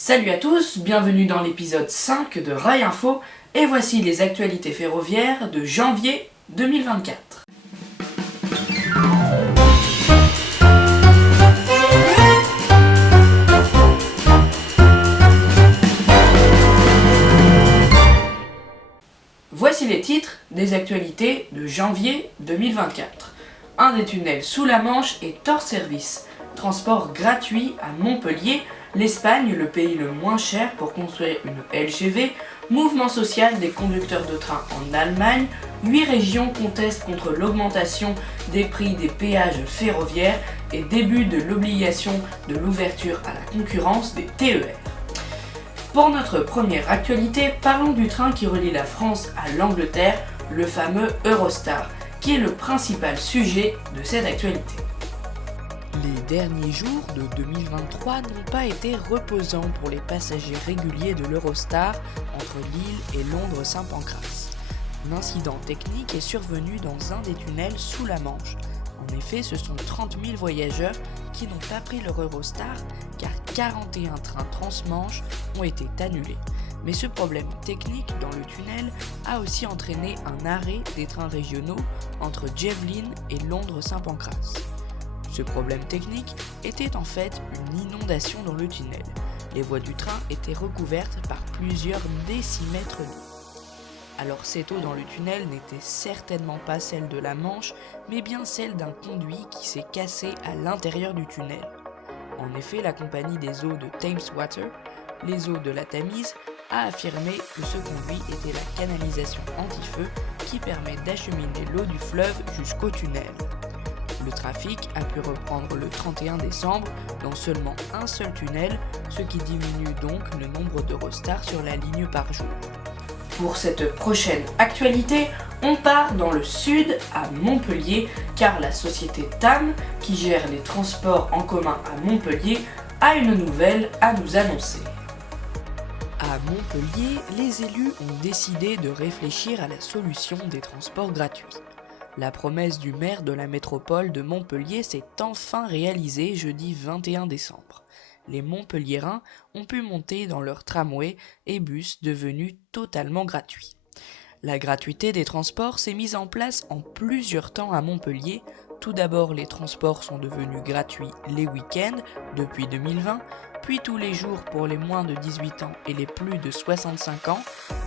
Salut à tous, bienvenue dans l'épisode 5 de Rail Info et voici les actualités ferroviaires de janvier 2024. Voici les titres des actualités de janvier 2024. Un des tunnels sous la Manche est hors service. Transport gratuit à Montpellier. L'Espagne, le pays le moins cher pour construire une LGV. Mouvement social des conducteurs de train en Allemagne. 8 régions contestent contre l'augmentation des prix des péages ferroviaires et début de l'obligation de l'ouverture à la concurrence des TER. Pour notre première actualité, parlons du train qui relie la France à l'Angleterre, le fameux Eurostar, qui est le principal sujet de cette actualité. Les derniers jours de 2023 n'ont pas été reposants pour les passagers réguliers de l'Eurostar entre Lille et Londres-Saint-Pancras. Un incident technique est survenu dans un des tunnels sous la Manche. En effet, ce sont 30 000 voyageurs qui n'ont pas pris leur Eurostar car 41 trains transmanche ont été annulés. Mais ce problème technique dans le tunnel a aussi entraîné un arrêt des trains régionaux entre Javelin et Londres-Saint-Pancras. Ce problème technique était en fait une inondation dans le tunnel. Les voies du train étaient recouvertes par plusieurs décimètres d'eau. Alors cette eau dans le tunnel n'était certainement pas celle de la Manche, mais bien celle d'un conduit qui s'est cassé à l'intérieur du tunnel. En effet, la compagnie des eaux de Thames Water, les eaux de la Tamise, a affirmé que ce conduit était la canalisation anti-feu qui permet d'acheminer l'eau du fleuve jusqu'au tunnel. Le trafic a pu reprendre le 31 décembre dans seulement un seul tunnel, ce qui diminue donc le nombre d'Eurostars sur la ligne par jour. Pour cette prochaine actualité, on part dans le sud à Montpellier car la société TAM, qui gère les transports en commun à Montpellier, a une nouvelle à nous annoncer. À Montpellier, les élus ont décidé de réfléchir à la solution des transports gratuits. La promesse du maire de la métropole de Montpellier s'est enfin réalisée jeudi 21 décembre. Les Montpelliérains ont pu monter dans leurs tramways et bus devenus totalement gratuits. La gratuité des transports s'est mise en place en plusieurs temps à Montpellier. Tout d'abord, les transports sont devenus gratuits les week-ends depuis 2020, puis tous les jours pour les moins de 18 ans et les plus de 65 ans,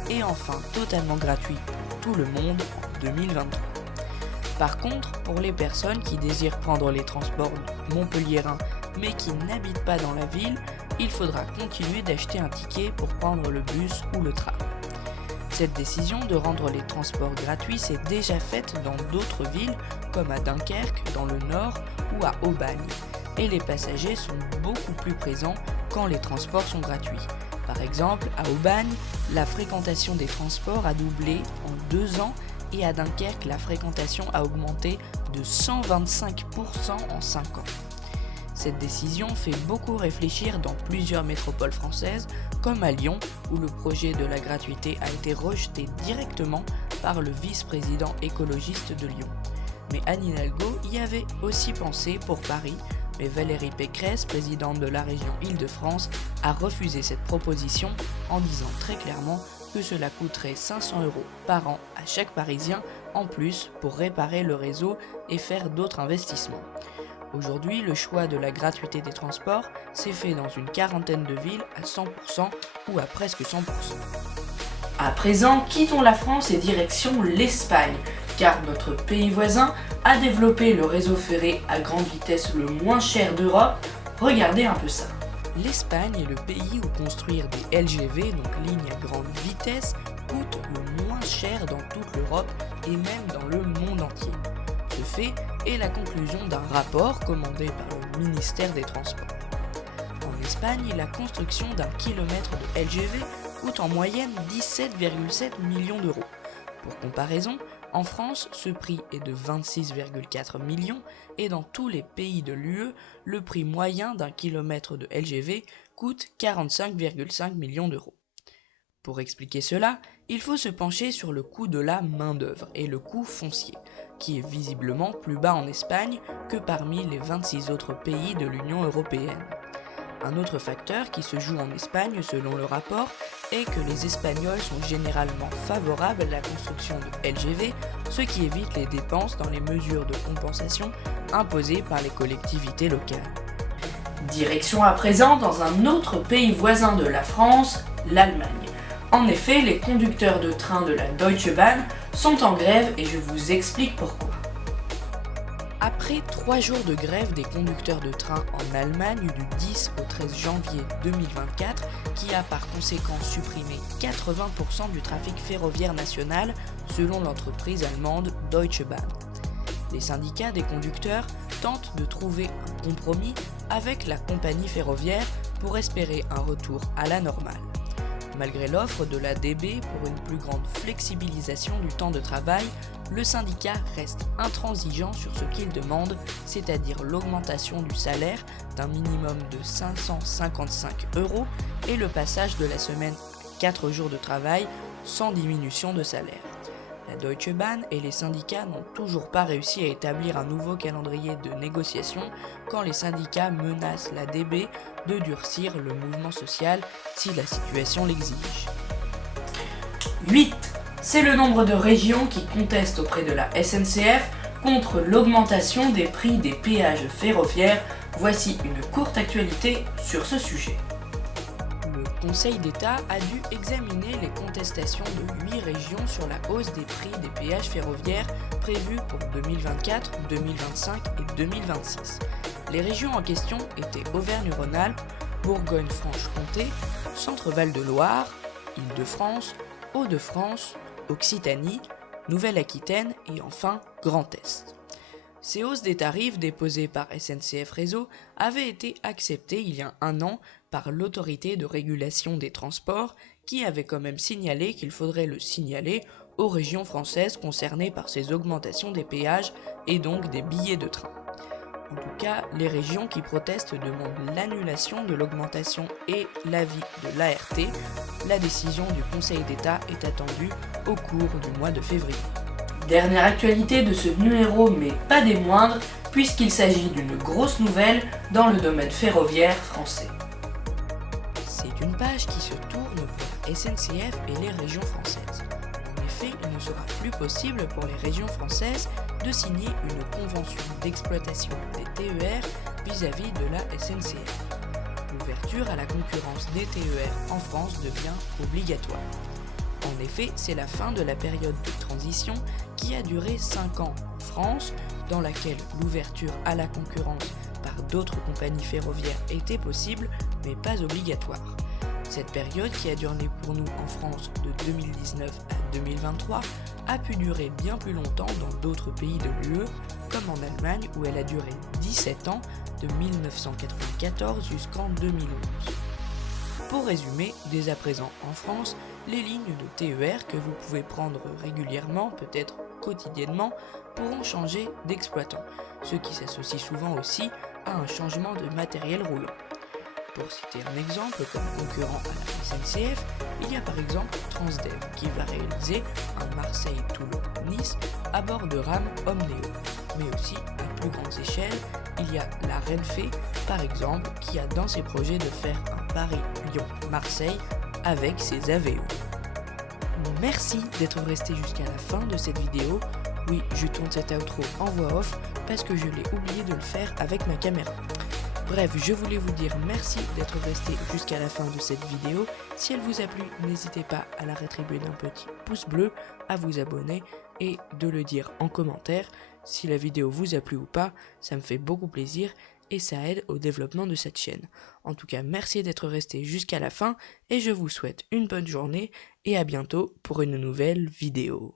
et enfin totalement gratuit pour tout le monde en 2023. Par contre, pour les personnes qui désirent prendre les transports montpelliérains mais qui n'habitent pas dans la ville, il faudra continuer d'acheter un ticket pour prendre le bus ou le tram. Cette décision de rendre les transports gratuits s'est déjà faite dans d'autres villes comme à Dunkerque, dans le Nord ou à Aubagne. Et les passagers sont beaucoup plus présents quand les transports sont gratuits. Par exemple, à Aubagne, la fréquentation des transports a doublé en 2 ans et à Dunkerque, la fréquentation a augmenté de 125% en 5 ans. Cette décision fait beaucoup réfléchir dans plusieurs métropoles françaises, comme à Lyon, où le projet de la gratuité a été rejeté directement par le vice-président écologiste de Lyon. Mais Anne Hidalgo y avait aussi pensé pour Paris, mais Valérie Pécresse, présidente de la région Île-de-France, a refusé cette proposition en disant très clairement que cela coûterait 500 € par an à chaque Parisien en plus pour réparer le réseau et faire d'autres investissements. Aujourd'hui, le choix de la gratuité des transports s'est fait dans une quarantaine de villes à 100% ou à presque 100%. À présent, quittons la France et direction l'Espagne, car notre pays voisin a développé le réseau ferré à grande vitesse le moins cher d'Europe. Regardez un peu ça. L'Espagne est le pays où construire des LGV, donc lignes à grande vitesse, coûte le moins cher dans toute l'Europe et même dans le monde entier. Ce fait est la conclusion d'un rapport commandé par le ministère des Transports. En Espagne, la construction d'un kilomètre de LGV coûte en moyenne 17,7 millions d'euros. Pour comparaison, en France, ce prix est de 26,4 millions et dans tous les pays de l'UE, le prix moyen d'un kilomètre de LGV coûte 45,5 millions d'euros. Pour expliquer cela, il faut se pencher sur le coût de la main-d'œuvre et le coût foncier, qui est visiblement plus bas en Espagne que parmi les 26 autres pays de l'Union européenne. Un autre facteur qui se joue en Espagne selon le rapport est que les Espagnols sont généralement favorables à la construction de LGV, ce qui évite les dépenses dans les mesures de compensation imposées par les collectivités locales. Direction à présent dans un autre pays voisin de la France, l'Allemagne. En effet, les conducteurs de train de la Deutsche Bahn sont en grève et je vous explique pourquoi. Après 3 jours de grève des conducteurs de train en Allemagne du 10 au 13 janvier 2024, qui a par conséquent supprimé 80% du trafic ferroviaire national selon l'entreprise allemande Deutsche Bahn. Les syndicats des conducteurs tentent de trouver un compromis avec la compagnie ferroviaire pour espérer un retour à la normale. Malgré l'offre de la DB pour une plus grande flexibilisation du temps de travail, le syndicat reste intransigeant sur ce qu'il demande, c'est-à-dire l'augmentation du salaire d'un minimum de 555 € et le passage de la semaine à 4 jours de travail sans diminution de salaire. La Deutsche Bahn et les syndicats n'ont toujours pas réussi à établir un nouveau calendrier de négociation quand les syndicats menacent la DB de durcir le mouvement social si la situation l'exige. 8. C'est le nombre de régions qui contestent auprès de la SNCF contre l'augmentation des prix des péages ferroviaires. Voici une courte actualité sur ce sujet. Le Conseil d'État a dû examiner les contestations de 8 régions sur la hausse des prix des péages ferroviaires prévus pour 2024, 2025 et 2026. Les régions en question étaient Auvergne-Rhône-Alpes, Bourgogne-Franche-Comté, Centre-Val de Loire, Île-de-France, Hauts-de-France, Occitanie, Nouvelle-Aquitaine et enfin Grand Est. Ces hausses des tarifs déposées par SNCF Réseau avaient été acceptées il y a un an par l'autorité de régulation des transports qui avait quand même signalé qu'il faudrait le signaler aux régions françaises concernées par ces augmentations des péages et donc des billets de train. En tout cas, les régions qui protestent demandent l'annulation de l'augmentation et l'avis de l'ART. La décision du Conseil d'État est attendue au cours du mois de février. Dernière actualité de ce numéro, mais pas des moindres, puisqu'il s'agit d'une grosse nouvelle dans le domaine ferroviaire français. C'est une page qui se tourne pour la SNCF et les régions françaises. En effet, il ne sera plus possible pour les régions françaises de signer une convention d'exploitation des TER vis-à-vis de la SNCF. L'ouverture à la concurrence des TER en France devient obligatoire. En effet, c'est la fin de la période de transition qui a duré 5 ans en France, dans laquelle l'ouverture à la concurrence par d'autres compagnies ferroviaires était possible, mais pas obligatoire. Cette période, qui a duré pour nous en France de 2019 à 2023, a pu durer bien plus longtemps dans d'autres pays de l'UE, comme en Allemagne où elle a duré 17 ans, de 1994 jusqu'en 2011. Pour résumer, dès à présent en France, les lignes de TER que vous pouvez prendre régulièrement, peut-être quotidiennement, pourront changer d'exploitant, ce qui s'associe souvent aussi à un changement de matériel roulant. Pour citer un exemple, comme concurrent à la SNCF, il y a par exemple Transdev qui va réaliser un Marseille-Toulon-Nice à bord de rames Omneo. Mais aussi, à plus grande échelle, il y a la Renfe, par exemple, qui a dans ses projets de faire un Paris-Lyon-Marseille avec ses AVO. Merci d'être resté jusqu'à la fin de cette vidéo. Oui, je tourne cet outro en voix off parce que je l'ai oublié de le faire avec ma caméra. Bref, je voulais vous dire merci d'être resté jusqu'à la fin de cette vidéo. Si elle vous a plu, n'hésitez pas à la rétribuer d'un petit pouce bleu, à vous abonner et de le dire en commentaire. Si la vidéo vous a plu ou pas, ça me fait beaucoup plaisir et ça aide au développement de cette chaîne. En tout cas, merci d'être resté jusqu'à la fin et je vous souhaite une bonne journée et à bientôt pour une nouvelle vidéo.